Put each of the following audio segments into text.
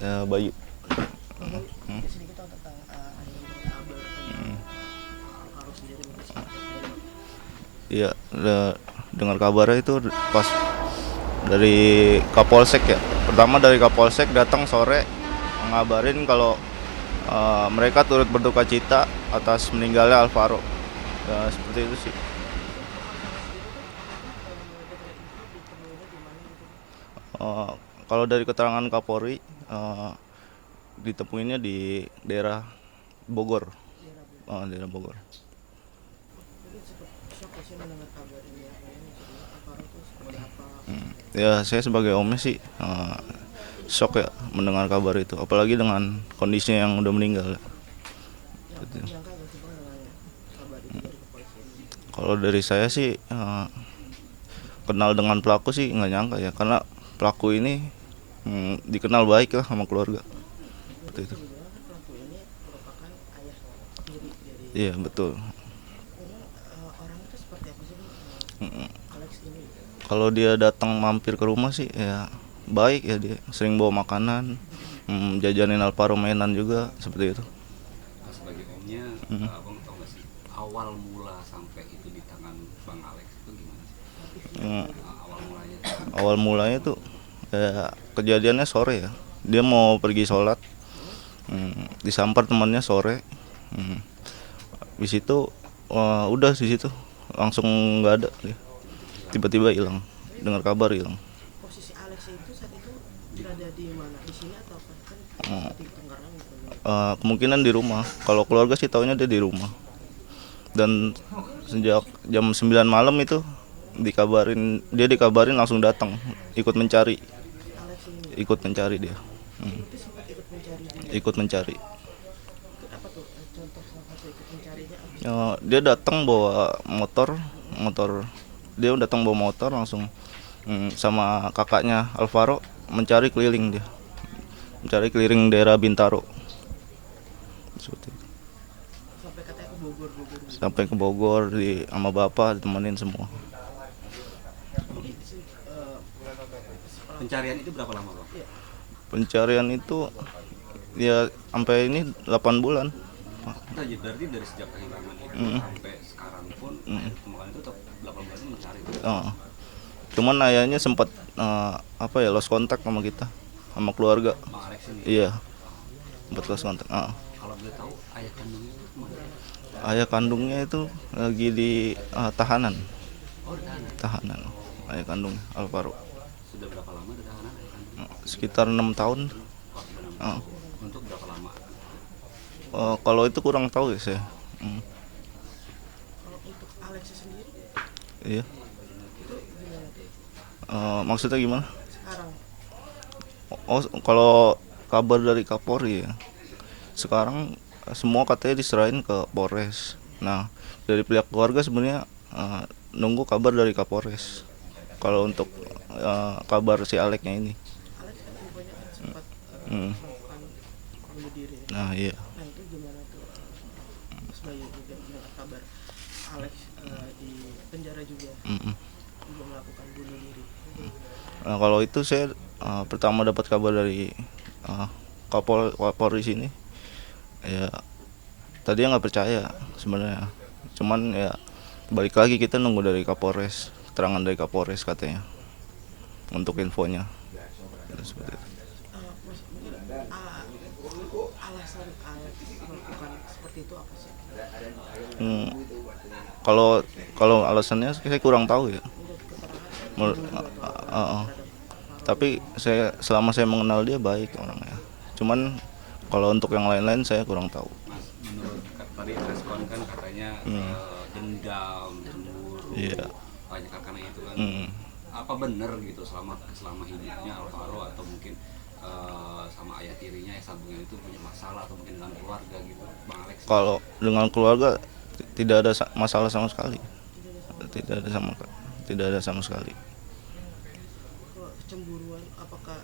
Bayu. Mungkin sedikit dong tentang adanya kabar tentang Alvaro sendiri mungkin seperti apa ya, Bang? Iya, dengar kabarnya itu pas dari Kapolsek ya. Pertama dari Kapolsek datang sore ngabarin kalau mereka turut berduka cita atas meninggalnya Alvaro. Ya, seperti itu sih. Alvaro sendiri tuh waktu itu dapat info ditemuinya di mana gitu, Bang? Eh, Kalau dari keterangan Kapolri, ditemuinya di daerah Bogor. Daerah Bogor. Daerah Bogor. Mungkin sempat shock ya sih mendengar kabar ini ya, kayaknya maksudnya Alvaro tuh seperti apa maksudnya. Ya, saya sebagai omnya sih shock ya mendengar kabar itu, apalagi dengan kondisinya yang udah meninggal. Gitu. Nyangka gak sih, Bang, dengan kabar itu dari kepolisian? Kalau dari saya sih kenal dengan pelaku sih nggak nyangka ya, karena pelaku ini dikenal baik lah sama keluarga. Berarti Seperti bisa itu. dibilang kan pelaku ini merupakan ayah tiri dari Iya betul. memang orang itu seperti apa sih, Bang, Alex ini gitu. Kalau dia datang mampir ke rumah sih ya baik ya, dia sering bawa makanan, jajanin Alvaro mainan juga seperti itu. Nah, sebagai omnya, abang tau gak sih awal mula sampai itu di tangan Bang Alex itu gimana sih? Motifnya Hmm, apa gitu. Awal mulanya Awal mulanya tuh ya, kejadiannya sore ya. Dia mau pergi sholat, disampar temannya sore. Hmm, di situ udah di situ langsung nggak ada dia. hilang. Tiba-tiba hilang. Tapi Dengar kabar hilang. posisi Alex itu saat itu berada di mana? Di sini atau apa? Kan Hmm, sempat di Tangerang gitu. Kemungkinan di rumah. Kalau keluarga sih taunya dia di rumah. Dan sejak jam 9 malam itu dikabarin langsung datang ikut mencari, Alex ini ikut mencari dia. berarti sempat ikut mencari juga. Ikut mencari. Mungkin apa tuh contoh salah satu ikut mencarinya apa? Dia datang bawa motor, motor dia datang bawa motor langsung, sama kakaknya Alvaro mencari keliling dia, mencari keliling daerah Bintaro. Seperti itu. Sampai katanya ke Bogor Bogor gitu. Sampai ke Bogor sama bapak ditemenin semua. Jadi si pelaku Pencarian itu berapa lama bang? ya Pencarian itu ya sampai ini 8 bulan. Nah, jadi berarti dari sejak kehilangan itu sampai sekarang pun ditemukan itu tetap 8 bulan itu mencari. Heeh. Cuman ayahnya sempat lost kontak sama kita, sama keluarga. Bang Alex ini. Iya, sempat lost kontak. Kalau boleh tahu ayah kandungnya itu kemana? Ayah kandungnya itu lagi di tahanan. Oh, di tahanan. Tahanan. Ayah kandung Alvaro. Sudah berapa lama di tahanan ayah kandung? Sekitar 6 tahun. Oh, sudah 6 Heeh. tahun. Untuk berapa lama? Kalau itu kurang tahu ya saya. kalau untuk Alex sendiri Iya. itu gimana tuh Maksudnya gimana? sekarang? Kalau kabar dari Kapolri ya, sekarang semua katanya diserahin ke Polres. Nah, dari pihak keluarga sebenarnya nunggu kabar dari Kapolres. Kalau untuk kabar si Aleknya ini. Alex kan infonya kan sempat Hmm. melakukan bunuh diri ya. Nah, iya. Nah itu gimana tuh Mas Bayu juga mendengar kabar Alex di penjara juga Mm-mm. juga melakukan bunuh diri. Nah, kalau itu saya pertama dapat kabar dari uh, Kapolri sini, ya tadinya nggak percaya sebenarnya. Cuman ya balik lagi kita nunggu dari Kapolres, keterangan dari Kapolres katanya untuk infonya. Ya, seperti itu. Mas mungkin alasan Alex melakukan seperti itu apa sih? Hmm, kalau kalau alasannya saya kurang tahu ya. Untuk keterangan kan Mul- cemburu atau apa uh, uh. terhadap Alvaro Tapi gitu. selama saya mengenal dia baik orangnya. Cuman kalau untuk yang lain-lain saya kurang tahu. Mas, menurut tadi respon kan katanya dendam, cemburu, Iya. banyak karena itu kan. Mm. Apa benar gitu selama hidupnya Alvaro atau mungkin sama ayah tirinya ya sabungnya itu punya masalah atau mungkin dengan keluarga gitu, Bang Alex? Kalau dengan keluarga tidak ada masalah sama sekali. Tidak ada sama Tidak ada sama tidak ada sama sekali. kalau kecemburuan apakah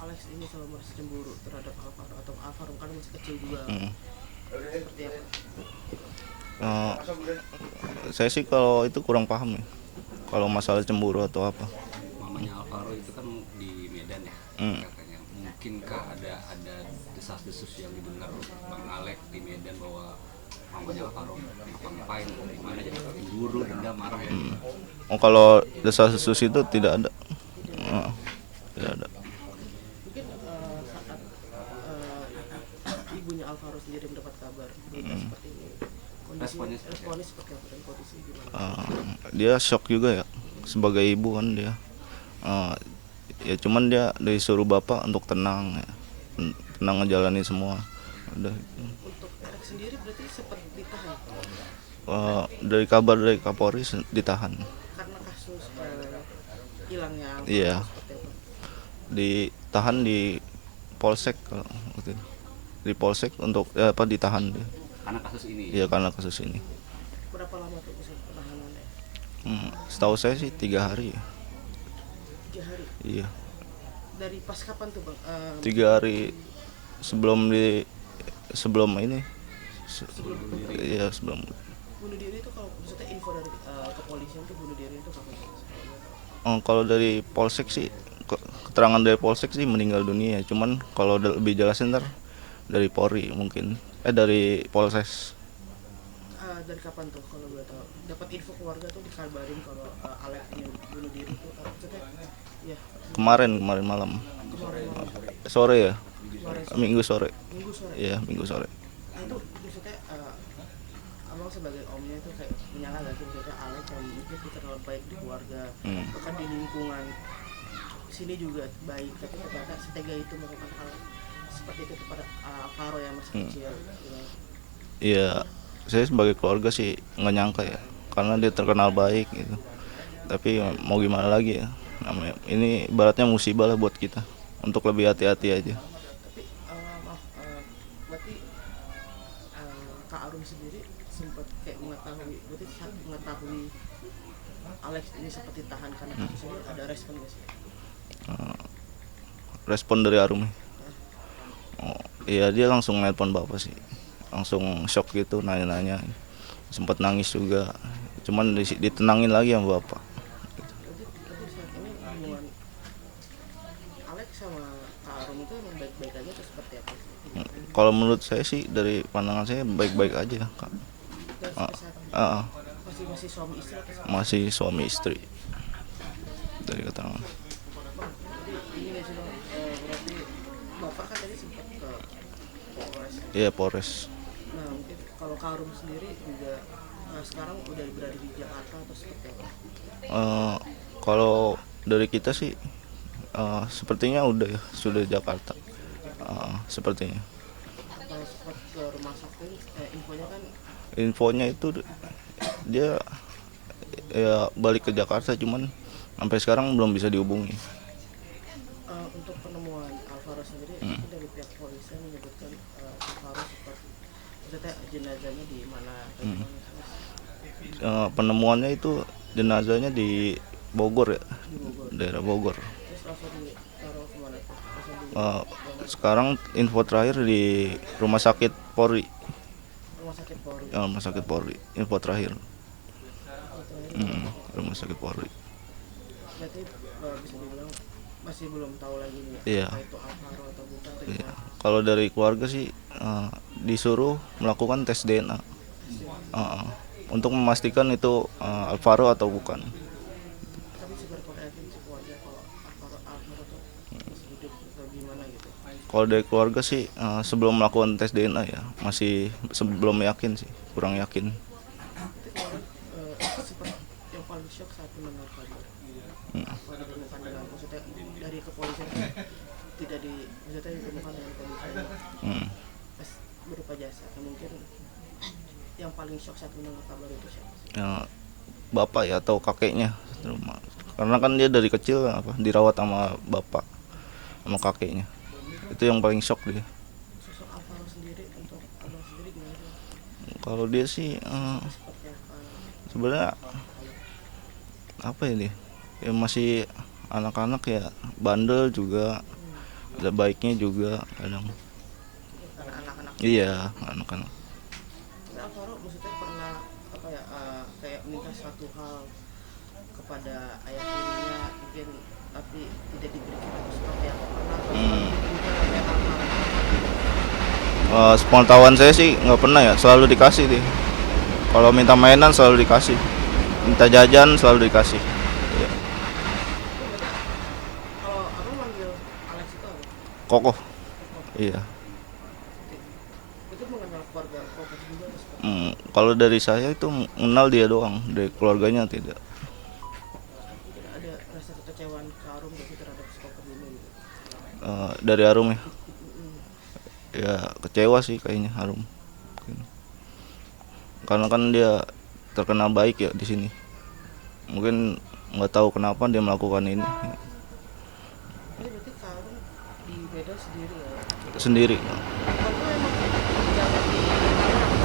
Alex ini selalu merasa cemburu terhadap Alvaro atau Alvaro kan masih kecil juga Mm. seperti apa? Eh, saya sih kalau itu kurang paham ya. Kalau masalah cemburu atau apa. Mamanya Alvaro itu kan di Medan ya, Mm. katanya mungkinkah ada desas-desus yang didengar Bang Alek di Medan bahwa mamanya Alvaro ngapa-ngapain gimana, jadi cemburu, dendam, marah ya? Oh, kalau desas-desus itu tidak ada. Tidak ada. Mungkin saat ibunya Alvaro sendiri mendapat kabar berita seperti ini, Responnya seperti apa? responnya seperti apa dan kondisi gimana? Dia shock juga ya, sebagai ibu kan dia. Ya cuman dia disuruh bapak untuk tenang ya. Tenang ngejalanin semua. Udah. Untuk Alex sendiri berarti sempat ditahan Dari kabar dari Kapolri ditahan. karena kasus hilangnya Alvaro Iya. seperti apa? Ditahan di polsek kalau waktu itu. Di polsek untuk ditahan dia. Karena kasus ini. Iya, karena kasus ini. Berapa lama tuh proses penahanannya? Setahu saya sih 3 hari ya. 3 hari. Iya. Dari pas kapan tuh bang? 3 hari sebelum ini. Sebelum Iya, sebelum. bunuh diri itu, kalau maksudnya info dari kepolisian tuh bunuh diri itu kapan? Kalau dari polsek sih, keterangan dari polsek sih meninggal dunia. Cuman kalau lebih jelasnya ntar dari Polri mungkin. Dari Polres. Dari kapan tuh kalau boleh tahu? Dapat info keluarga tuh dikabarin kalau Alex ini bunuh diri tuh maksudnya ya Kemarin malam. kemarin malam, Sore ya. kemarin Minggu sore. minggu sore. Iya, Minggu sore. Nah itu maksudnya abang sebagai omnya itu kayak menyangka gak sih maksudnya Alex yang mungkin dikenal baik di keluarga, bahkan di lingkungan sini juga baik, tapi ternyata setega itu melakukan hal seperti itu kepada Alvaro yang masih kecil gitu. Iya, saya sebagai keluarga sih nggak nyangka ya, karena dia terkenal baik gitu. Tapi mau gimana lagi ya, namanya ini ibaratnya musibah lah buat kita, untuk lebih hati-hati aja. Tapi maaf, berarti Kak Arum sendiri sempat kayak berarti saat mengetahui Alex ini sempat ditahan karena kasus ini, ada respon gak sih? Respon dari Arum, iya dia langsung nelpon bapak sih, langsung shock gitu, nanya-nanya, sempat nangis juga, cuman ditenangin lagi sama bapak. Berarti saat ini hubungan Alex sama Kak Arum itu emang baik-baik aja atau seperti apa? Kalau menurut saya sih, dari pandangan saya baik-baik aja Kak. Dan sampai saat ini Ah, masih suami istri atau seperti masih suami istri dari keterangan. Jadi ini nggak sih bang, berarti bapak kan tadi sempat ke Polres. Iya, Polres. Nah mungkin kalau Kak Arum sendiri juga sekarang udah berada di Jakarta atau seperti apa? Kalau dari kita sih sepertinya udah ya, sudah Jakarta. Sepertinya. Kalau sempat ke rumah sakit, infonya kan Infonya itu dia ya balik ke Jakarta, cuman sampai sekarang belum bisa dihubungi. untuk penemuan Alvaro sendiri, mungkin dari pihak polisi menyebutkan Alvaro sempat, maksudnya jenazahnya di mana? Atau di mana? Penemuannya itu jenazahnya di Bogor ya, Di Bogor. daerah Bogor. Terus langsung ditaruh kemana tuh? Langsung di Sekarang info terakhir di Rumah Sakit Polri. rumah sakit Polri. Rumah Sakit Polri. Info terakhir. Rumah Sakit Polri. Berarti bisa dibilang masih belum tahu lagi nih Iya. apa itu Alvaro atau bukan atau Iya. gimana. Kalau dari keluarga sih disuruh melakukan tes DNA untuk memastikan itu Alvaro atau bukan. Tapi seberapa yakin sih keluarga kalau Alvaro tuh masih hidup atau gimana gitu? Kalau dari keluarga sih sebelum melakukan tes DNA ya masih belum yakin sih, kurang yakin. Itu kemarin sempat yang paling shock saat mendengar kabar apa ditemukan dengan, maksudnya dari kepolisian kan tidak maksudnya ditemukan dengan kondisi pas berupa jasa. Mungkin yang paling shock saat mendengar kabar itu siapa sih? Bapak ya atau kakeknya rumah. Karena kan dia dari kecil dirawat sama bapak sama kakeknya. Itu yang paling shock dia. Sosok Alvaro sendiri, untuk abang sendiri gimana sih? Kalau dia sih Seperti apa? sebenarnya apa ya dia? Ya masih anak-anak ya, bandel juga. Ada baiknya juga kadang. Karena anak-anak. Iya, anak-anak. Tapi Alvaro maksudnya pernah apa ya, kayak minta suatu hal kepada ayah tirinya mungkin, tapi tidak diberikan atau seperti apa, pernah minta Sepengetahuan saya sih nggak pernah ya, selalu dikasih dia. Kalau minta mainan selalu dikasih, minta jajan selalu dikasih. Ya. Kalau abang manggil Alex itu apa? Kokoh. Iya. Itu mengenal keluarga Kokoh juga atau seperti Kalau dari saya itu mengenal dia doang, dari keluarganya tidak. mungkin ada rasa kekecewaan ke Arum gitu terhadap si Kokoh ini gitu. Dari Harum ya, Mm-mm. ya kecewa sih kayaknya Harum. Karena kan dia terkenal baik ya di sini. Mungkin nggak tahu kenapa dia melakukan ini Ini berarti Kak Arum di Medan sendiri ya? sendiri. Kokoh emang jalan di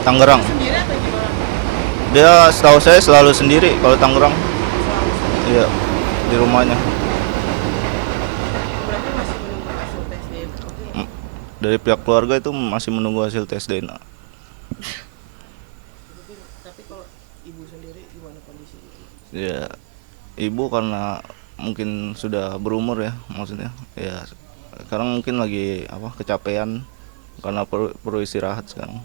Tangerang. sendiri atau gimana? Dia setahu saya selalu sendiri kalau Tangerang. Selalu sendiri. Iya, di rumahnya. Berarti masih menunggu hasil tes DNA. Oke. Mm, Dari pihak keluarga itu masih menunggu hasil tes DNA. Mungkin tapi kalau ibu sendiri gimana kondisinya? Ya, ibu karena mungkin sudah berumur ya, maksudnya. Ya, sekarang mungkin lagi kecapean karena perlu istirahat sekarang.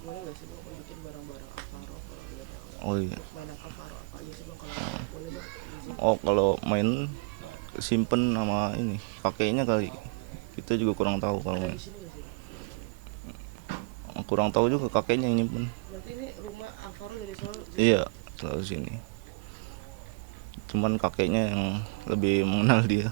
Boleh nggak sih bang tunjukin barang-barang Alvaro kalau lihat Oh iya. mainan Alvaro apa aja sih bang kalau boleh bang izin. Oh, kalau main simpen sama ini kakeknya kali. Kita juga kurang tahu kalau Ada main. di sini nggak sih bang? Kurang tahu juga kakeknya yang nyimpen. Berarti ini rumah Alvaro dari Solo. Iya, selalu sini. Cuman kakeknya yang lebih mengenal dia.